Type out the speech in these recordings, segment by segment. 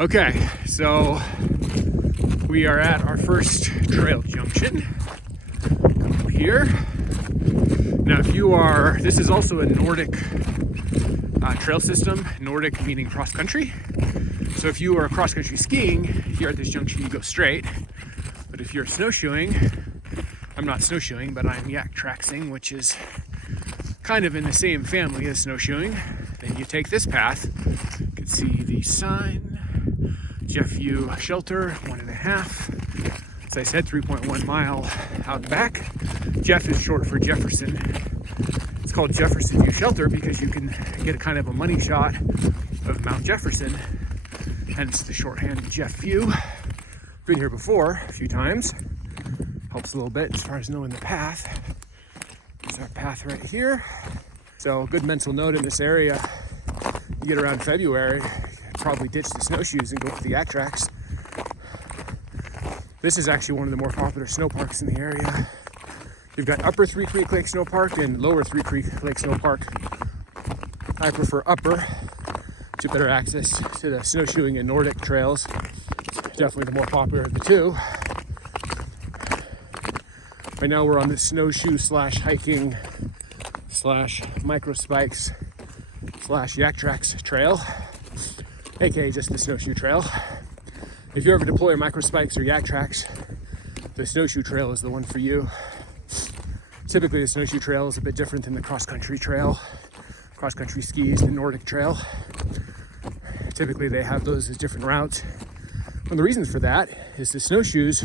Okay, so we are at our first trail junction. Come up here. Now, if you are, this is also a Nordic trail system. Nordic meaning cross country. So if you are cross country skiing, here at this junction you go straight. But if you're snowshoeing, I'm not snowshoeing, but I'm Yaktrax'ing, which is kind of in the same family as snowshoeing, then you take this path. You can see the sign, Jefferson Shelter, 1.5. As I said, 3.1 mile out back. Jeff is short for Jefferson. It's called Jefferson View Shelter because you can get a kind of a money shot of Mount Jefferson, hence the shorthand Jeff View. Been here before a few times. Helps a little bit as far as knowing the path. There's our path right here. So good mental note in this area. You get around February, probably ditch the snowshoes and go for the Yaktrax. This is actually one of the more popular snow parks in the area. You've got Upper Three Creek Lake Snow Park and Lower Three Creek Lake Snow Park. I prefer Upper to better access to the snowshoeing and Nordic trails. It's definitely the more popular of the two. Right now we're on the snowshoe slash hiking slash micro spikes slash Yaktrax trail, aka just the snowshoe trail. If you ever deploy micro spikes or Yaktrax, the snowshoe trail is the one for you. Typically the snowshoe trail is a bit different than the cross-country trail. Cross-country ski is the Nordic trail. Typically they have those as different routes. One of the reasons for that is the snowshoes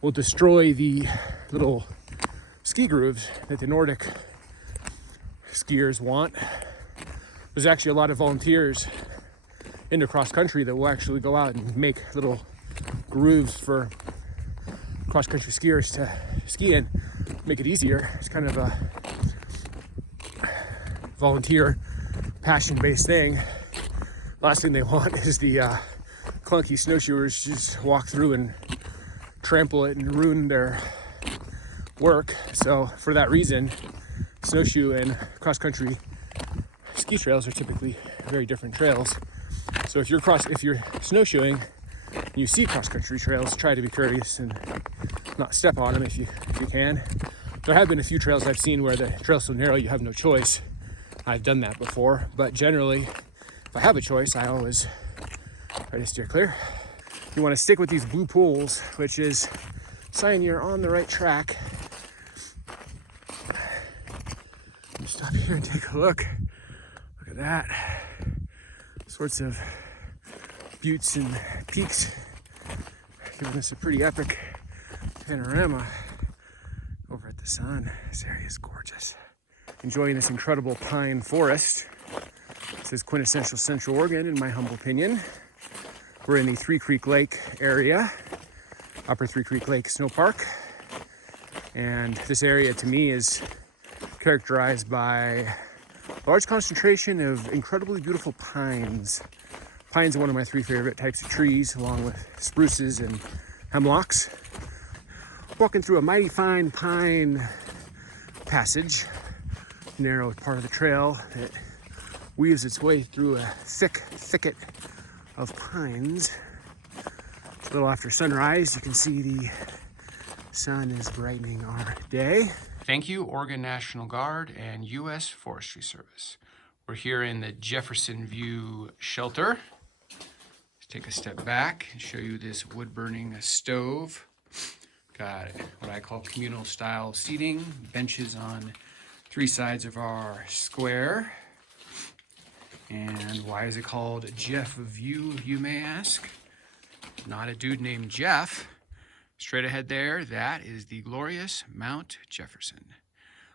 will destroy the little ski grooves that the Nordic skiers want. There's actually a lot of volunteers into cross country that will actually go out and make little grooves for cross country skiers to ski in, make it easier. It's kind of a volunteer passion based thing. Last thing they want is the clunky snowshoers just walk through and trample it and ruin their work. So for that reason, snowshoe and cross-country ski trails are typically very different trails. So if you're snowshoeing and you see cross-country trails, try to be courteous and not step on them if you can. There have been a few trails I've seen where the trail's so narrow you have no choice. I've done that before, but generally if I have a choice, I always try to steer clear. You want to stick with these blue pools, which is sign you're on the right track. Stop here and take a look. Look at that. Sorts of buttes and peaks, giving us a pretty epic panorama over at the sun. This area is gorgeous. Enjoying this incredible pine forest. This is quintessential Central Oregon, in my humble opinion. We're in the Three Creek Lake area, Upper Three Creek Lake Snow Park. And this area to me is characterized by a large concentration of incredibly beautiful pines. Pines are one of my three favorite types of trees, along with spruces and hemlocks. Walking through a mighty fine pine passage, narrow part of the trail that weaves its way through a thick thicket of pines. It's a little after sunrise. You can see the sun is brightening our day. Thank you, Oregon National Guard and U.S. Forestry Service. We're here in the Jefferson View Shelter. Let's take a step back and show you this wood-burning stove. Got what I call communal style seating, benches on three sides of our square. And why is it called Jeff View, you may ask? Not a dude named Jeff. Straight ahead there, that is the glorious Mount Jefferson.